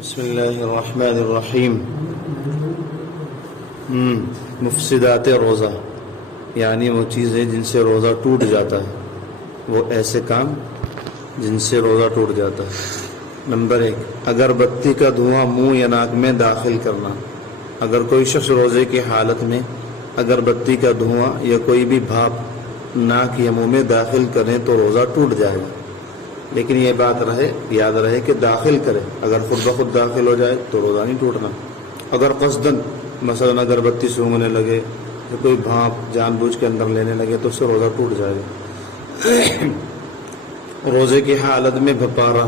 بسم اللہ الرحمن الرحیم۔ مفسدات روزہ یعنی وہ چیزیں جن سے روزہ ٹوٹ جاتا ہے، وہ ایسے کام جن سے روزہ ٹوٹ جاتا ہے۔ نمبر 1، اگربتی کا دھواں منہ یا ناک میں داخل کرنا۔ اگر کوئی شخص روزے کی حالت میں اگربتی کا دھواں یا کوئی بھی بھاپ ناک یا منہ میں داخل کرے تو روزہ ٹوٹ جائے گا، لیکن یہ بات یاد رہے کہ داخل کرے، اگر خود بخود داخل ہو جائے تو روزہ نہیں ٹوٹنا۔ اگر قصدن مثلا اگربتی سونگھنے لگے یا کوئی بھاپ جان بوجھ کے اندر لینے لگے تو اس سے روزہ ٹوٹ جائے گا۔ روزے کی حالت میں بھپارا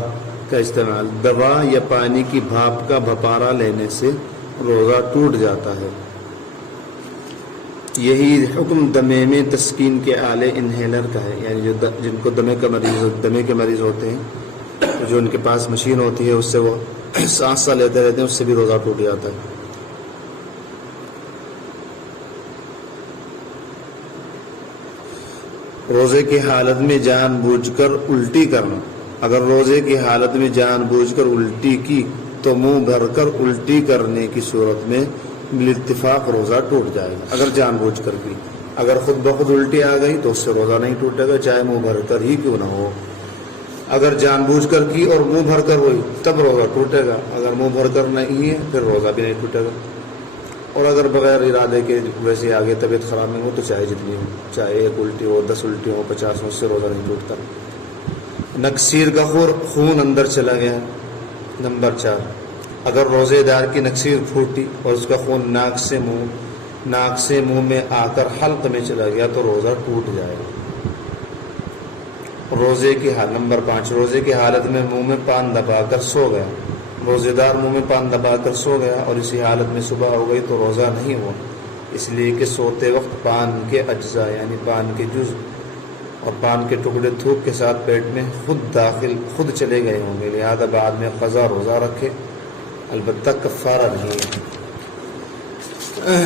کا استعمال، دوا یا پانی کی بھاپ کا بھپارا لینے سے روزہ ٹوٹ جاتا ہے۔ یہی حکم دمے میں تسکین کے آلے انہیلر کا ہے، یعنی جو جن کو دمے کے مریض ہوتے ہیں، جو ان کے پاس مشین ہوتی ہے اس سے وہ سانس لیتے رہتے ہیں، اس سے بھی روزہ ٹوٹ جاتا ہے۔ روزے کی حالت میں جان بوجھ کر الٹی کرنا۔ اگر روزے کی حالت میں جان بوجھ کر الٹی کی تو منہ بھر کر الٹی کرنے کی صورت میں بالاتفاق روزہ ٹوٹ جائے گا، اگر جان بوجھ کر کی۔ اگر خود بخود الٹی آ گئی تو اس سے روزہ نہیں ٹوٹے گا، چاہے منہ بھر کر ہی کیوں نہ ہو۔ اگر جان بوجھ کر کی اور منہ بھر کر ہوئی تب روزہ ٹوٹے گا، اگر منہ بھر کر نہیں ہے پھر روزہ بھی نہیں ٹوٹے گا۔ اور اگر بغیر ارادے کے ویسے آگے طبیعت خراب نہیں ہو تو چاہے جتنی ہو، چاہے 1 الٹی ہو، 10 الٹی ہو، 50 ہو، اس سے روزہ نہیں ٹوٹتا۔ نکسیر کا خون اندر چلا گیا۔ نمبر 4، اگر روزے دار کی نکسیر پھوٹی اور اس کا خون ناک سے منہ میں آ کر حلق میں چلا گیا تو روزہ ٹوٹ جائے گا۔ نمبر 5، روزے کی حالت میں منہ میں پان دبا کر سو گیا۔ روزے دار منہ میں پان دبا کر سو گیا اور اسی حالت میں صبح ہو گئی تو روزہ نہیں ہوا، اس لیے کہ سوتے وقت پان کے اجزاء یعنی پان کے جزء اور پان کے ٹکڑے تھوک کے ساتھ پیٹ میں خود چلے گئے ہوں گے، لہذا بعد میں قضا روزہ رکھے، البتہ کفارہ نہیں ہے۔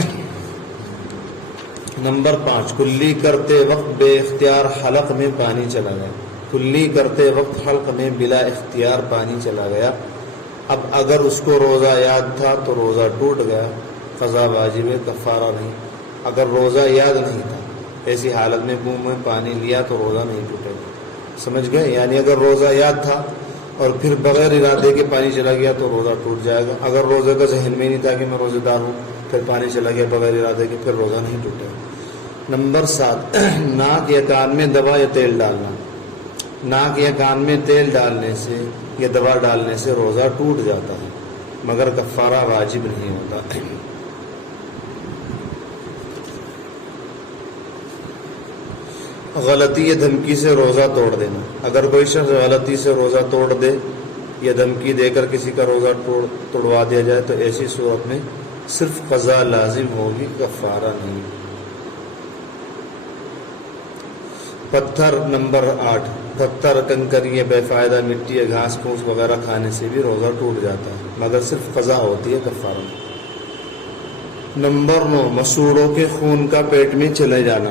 نمبر 5، کلی کرتے وقت بے اختیار حلق میں پانی چلا گیا۔ کلی کرتے وقت حلق میں بلا اختیار پانی چلا گیا۔ اب اگر اس کو روزہ یاد تھا تو روزہ ٹوٹ گیا، قضا واجب ہے، کفارہ نہیں۔ اگر روزہ یاد نہیں تھا، ایسی حالت میں منہ میں پانی لیا تو روزہ نہیں ٹوٹے گا۔ سمجھ گئے؟ یعنی اگر روزہ یاد تھا اور پھر بغیر ارادے کے پانی چلا گیا تو روزہ ٹوٹ جائے گا۔ اگر روزے کا ذہن میں نہیں تھا کہ میں روزے دار ہوں، پھر پانی چلا گیا بغیر ارادے کے، پھر روزہ نہیں ٹوٹے گا۔ نمبر 7، ناک یا کان میں دوا یا تیل ڈالنا۔ ناک یا کان میں تیل ڈالنے سے یا دوا ڈالنے سے روزہ ٹوٹ جاتا ہے، مگر کفارہ واجب نہیں ہوتا۔ غلطی یا دھمکی سے روزہ توڑ دینا۔ اگر کوئی شخص غلطی سے روزہ توڑ دے یا دھمکی دے کر کسی کا روزہ توڑوا دیا جائے تو ایسی صورت میں صرف قضا لازم ہوگی، کفارہ نہیں۔ پتھر۔ نمبر 8، پتھر، کنکریاں، بے فائدہ مٹی یا گھاس پھوس وغیرہ کھانے سے بھی روزہ ٹوٹ جاتا ہے، مگر صرف قضا ہوتی ہے، کفارہ نہیں۔ نمبر 9، مسوڑوں کے خون کا پیٹ میں چلے جانا۔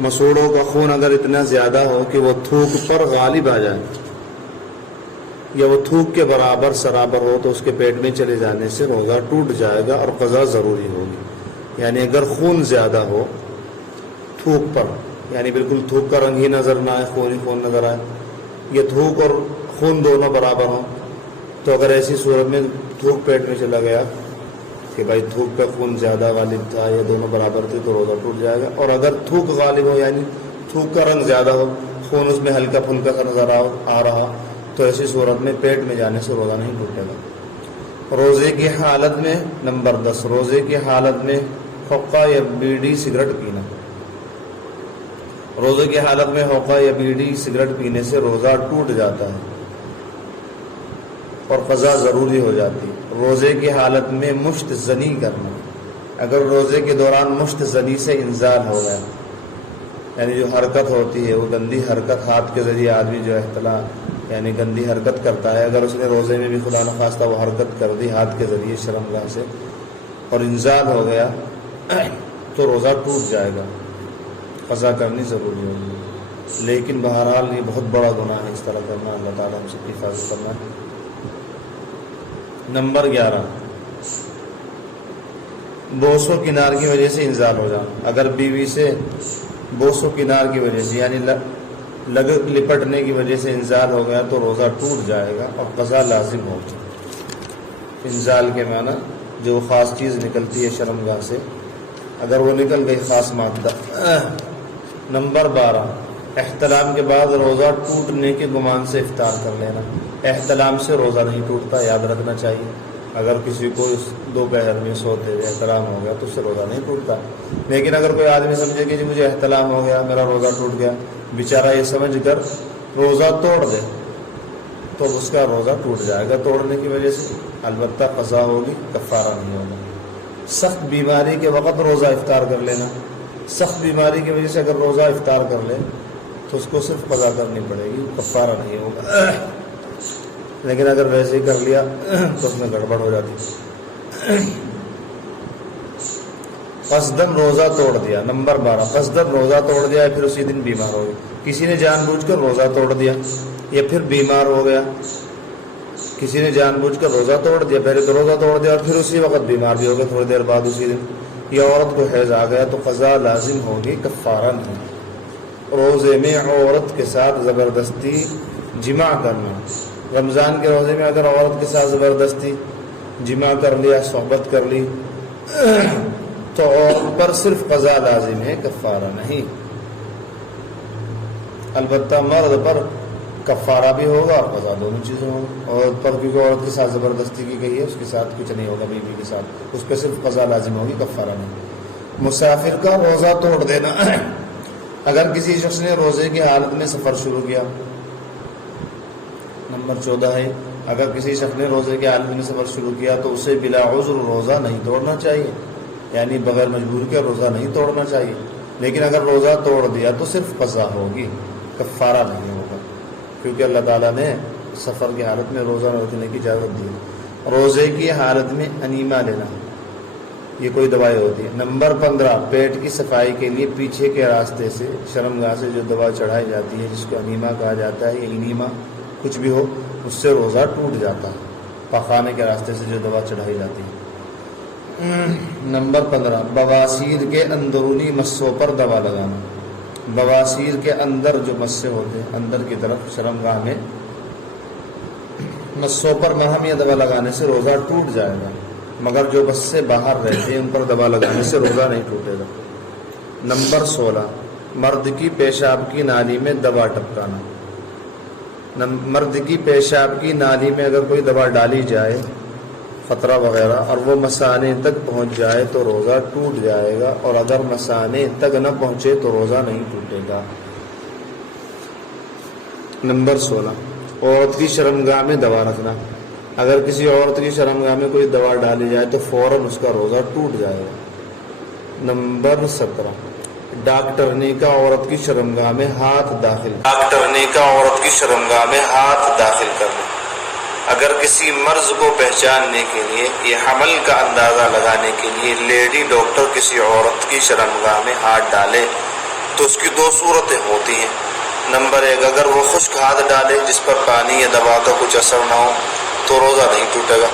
مسوڑوں کا خون اگر اتنا زیادہ ہو کہ وہ تھوک پر غالب آ جائے یا وہ تھوک کے برابر ہو تو اس کے پیٹ میں چلے جانے سے روزہ ٹوٹ جائے گا اور قضا ضروری ہوگی۔ یعنی اگر خون زیادہ ہو تھوک پر، یعنی بالکل تھوک کا رنگ ہی نظر نہ آئے، خون ہی خون نظر آئے، یا تھوک اور خون دونوں برابر ہوں، تو اگر ایسی صورت میں تھوک پیٹ میں چلا گیا کہ بھائی تھوک کا خون زیادہ غالب تھا یا دونوں برابر تھے تو روزہ ٹوٹ جائے گا۔ اور اگر تھوک غالب ہو یعنی تھوک کا رنگ زیادہ ہو، خون اس میں ہلکا پھلکا سا نظر آ رہا تو ایسی صورت میں پیٹ میں جانے سے روزہ نہیں ٹوٹے گا۔ روزے کی حالت میں نمبر 10، روزے کی حالت میں حقہ یا بیڑی سگریٹ پینا۔ روزے کی حالت میں حقہ یا بیڑی سگریٹ پینے سے روزہ ٹوٹ جاتا ہے اور قضا ضروری ہو جاتی ہے۔ روزے کی حالت میں مشت زنی کرنا۔ اگر روزے کے دوران مشت زنی سے انزال ہو گیا، یعنی جو حرکت ہوتی ہے وہ گندی حرکت، ہاتھ کے ذریعے آدمی جو اختلاع یعنی گندی حرکت کرتا ہے، اگر اس نے روزے میں بھی خدا نخواستہ وہ حرکت کر دی ہاتھ کے ذریعے شرمگاہ سے اور انزال ہو گیا تو روزہ ٹوٹ جائے گا، قضا کرنی ضروری ہوگی۔ لیکن بہرحال یہ بہت بڑا گناہ ہے اس طرح کرنا، اللہ تعالیٰ ہم سب کی حفاظت کرنا۔ نمبر 11 بوس و کنار کی وجہ سے انزال ہو جانا. اگر بیوی سے بوس و کنار کی وجہ سے یعنی لپٹنے کی وجہ سے انزال ہو گیا تو روزہ ٹوٹ جائے گا اور قضا لازم ہوگی. انزال کے معنی جو خاص چیز نکلتی ہے شرمگاہ سے، اگر وہ نکل گئی خاص مادہ. نمبر 12 احتلام کے بعد روزہ ٹوٹنے کے گمان سے افطار کر لینا. احتلام سے روزہ نہیں ٹوٹتا، یاد رکھنا چاہیے. اگر کسی کو دوپہر میں سوتے ہوئے احتلام ہو گیا تو اس سے روزہ نہیں ٹوٹتا. لیکن اگر کوئی آدمی سمجھے کہ جی مجھے احتلام ہو گیا، میرا روزہ ٹوٹ گیا، بیچارہ یہ سمجھ کر روزہ توڑ دے تو اس کا روزہ ٹوٹ جائے گا توڑنے کی وجہ سے. البتہ قضا ہوگی، کفارہ نہیں ہوگا. سخت بیماری کے وقت روزہ افطار کر لینا. سخت بیماری کی وجہ سے اگر روزہ افطار کر لے تو اس کو صرف قضا کرنی پڑے گی، کفارہ نہیں ہوگا. لیکن اگر ویسے ہی کر لیا تو اس میں گڑبڑ ہو جاتی. قصدن روزہ توڑ دیا. نمبر 12 قصدن روزہ توڑ دیا پھر اسی دن بیمار ہو گیا. کسی نے جان بوجھ کر روزہ توڑ دیا یا پھر بیمار ہو گیا. کسی نے جان بوجھ کر روزہ توڑ دیا، پہلے تو روزہ توڑ دیا اور پھر اسی وقت بیمار بھی ہو گیا تھوڑی دیر بعد اسی دن. یا عورت کو حیض آ گیا تو قضا لازم ہوگی، کفارہ نہیں. روزے میں عورت کے ساتھ زبردستی جماع کرنا. رمضان کے روزے میں اگر عورت کے ساتھ زبردستی جماع کر لیا، صحبت کر لی تو عورت پر صرف قضا لازم ہے، کفارہ نہیں. البتہ مرد پر کفارہ بھی ہوگا اور قضا، دونوں چیزیں ہوں. عورت پر کیونکہ عورت کے ساتھ زبردستی کی گئی ہے، اس کے ساتھ کچھ نہیں ہوگا، بیوی کے ساتھ اس پہ صرف قضا لازم ہوگی، کفارہ نہیں. مسافر کا روزہ توڑ دینا. اگر کسی شخص نے روزے کی حالت میں سفر شروع کیا. نمبر 14 ہے اگر کسی شخص نے روزے کی حالت میں سفر شروع کیا تو اسے بلا عذر روزہ نہیں توڑنا چاہیے، یعنی بغیر مجبور کے روزہ نہیں توڑنا چاہیے. لیکن اگر روزہ توڑ دیا تو صرف قضا ہوگی، کفارہ نہیں ہوگا، کیونکہ اللہ تعالیٰ نے سفر کی حالت میں روزہ رکھنے کی اجازت دی. روزے کی حالت میں انیما لینا، یہ کوئی دوائی ہوتی ہے. نمبر 15 پیٹ کی صفائی کے لیے پیچھے کے راستے سے شرمگاہ سے جو دوا چڑھائی جاتی ہے جس کو انیما کہا جاتا ہے، یہ انیما کچھ بھی ہو اس سے روزہ ٹوٹ جاتا ہے. پخانے کے راستے سے جو دوا چڑھائی جاتی ہے. نمبر 15 بواسیر کے اندرونی مسوں پر دوا لگانا. بواسیر کے اندر جو مسے ہوتے ہیں اندر کی طرف شرمگاہ میں مسوں پر مرہم یا دوا لگانے سے روزہ ٹوٹ جائے گا، مگر جو بس سے باہر رہتے ہیں ان پر دوا لگانے سے روزہ نہیں ٹوٹے گا. نمبر 16 مرد کی پیشاب کی نالی میں دوا ٹپکانا. مرد کی پیشاب کی نالی میں اگر کوئی دوا ڈالی جائے، خطرہ وغیرہ، اور وہ مثانے تک پہنچ جائے تو روزہ ٹوٹ جائے گا، اور اگر مثانے تک نہ پہنچے تو روزہ نہیں ٹوٹے گا. نمبر 16 عورت کی شرمگاہ میں دوا رکھنا. اگر کسی عورت کی شرمگاہ میں کوئی دوا ڈالی جائے تو فوراً اس کا روزہ ٹوٹ جائے گا. نمبر 17 ڈاکٹرنی کا عورت کی شرمگاہ میں ہاتھ داخل کرنا. اگر کسی مرض کو پہچاننے کے لیے یا حمل کا اندازہ لگانے کے لیے لیڈی ڈاکٹر کسی عورت کی شرمگاہ میں ہاتھ ڈالے تو اس کی 2 صورتیں ہوتی ہیں. نمبر 1 اگر وہ خشک ہاتھ ڈالے جس پر پانی یا دوا کا کچھ اثر نہ ہو تو روزہ نہیں ٹوٹے گا،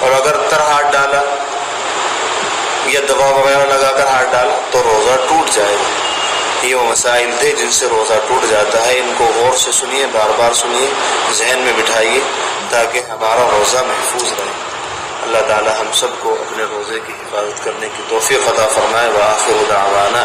اور اگر تر ہاتھ ڈالا یا دوا وغیرہ لگا کر ہاتھ ڈالا تو روزہ ٹوٹ جائے گا. یہ وہ مسائل تھے جن سے روزہ ٹوٹ جاتا ہے. ان کو غور سے سنیے، بار بار سنیے، ذہن میں بٹھائیے تاکہ ہمارا روزہ محفوظ رہے. اللہ تعالی ہم سب کو اپنے روزے کی حفاظت کرنے کی توفیق عطا فرمائے. وآخر دعوانا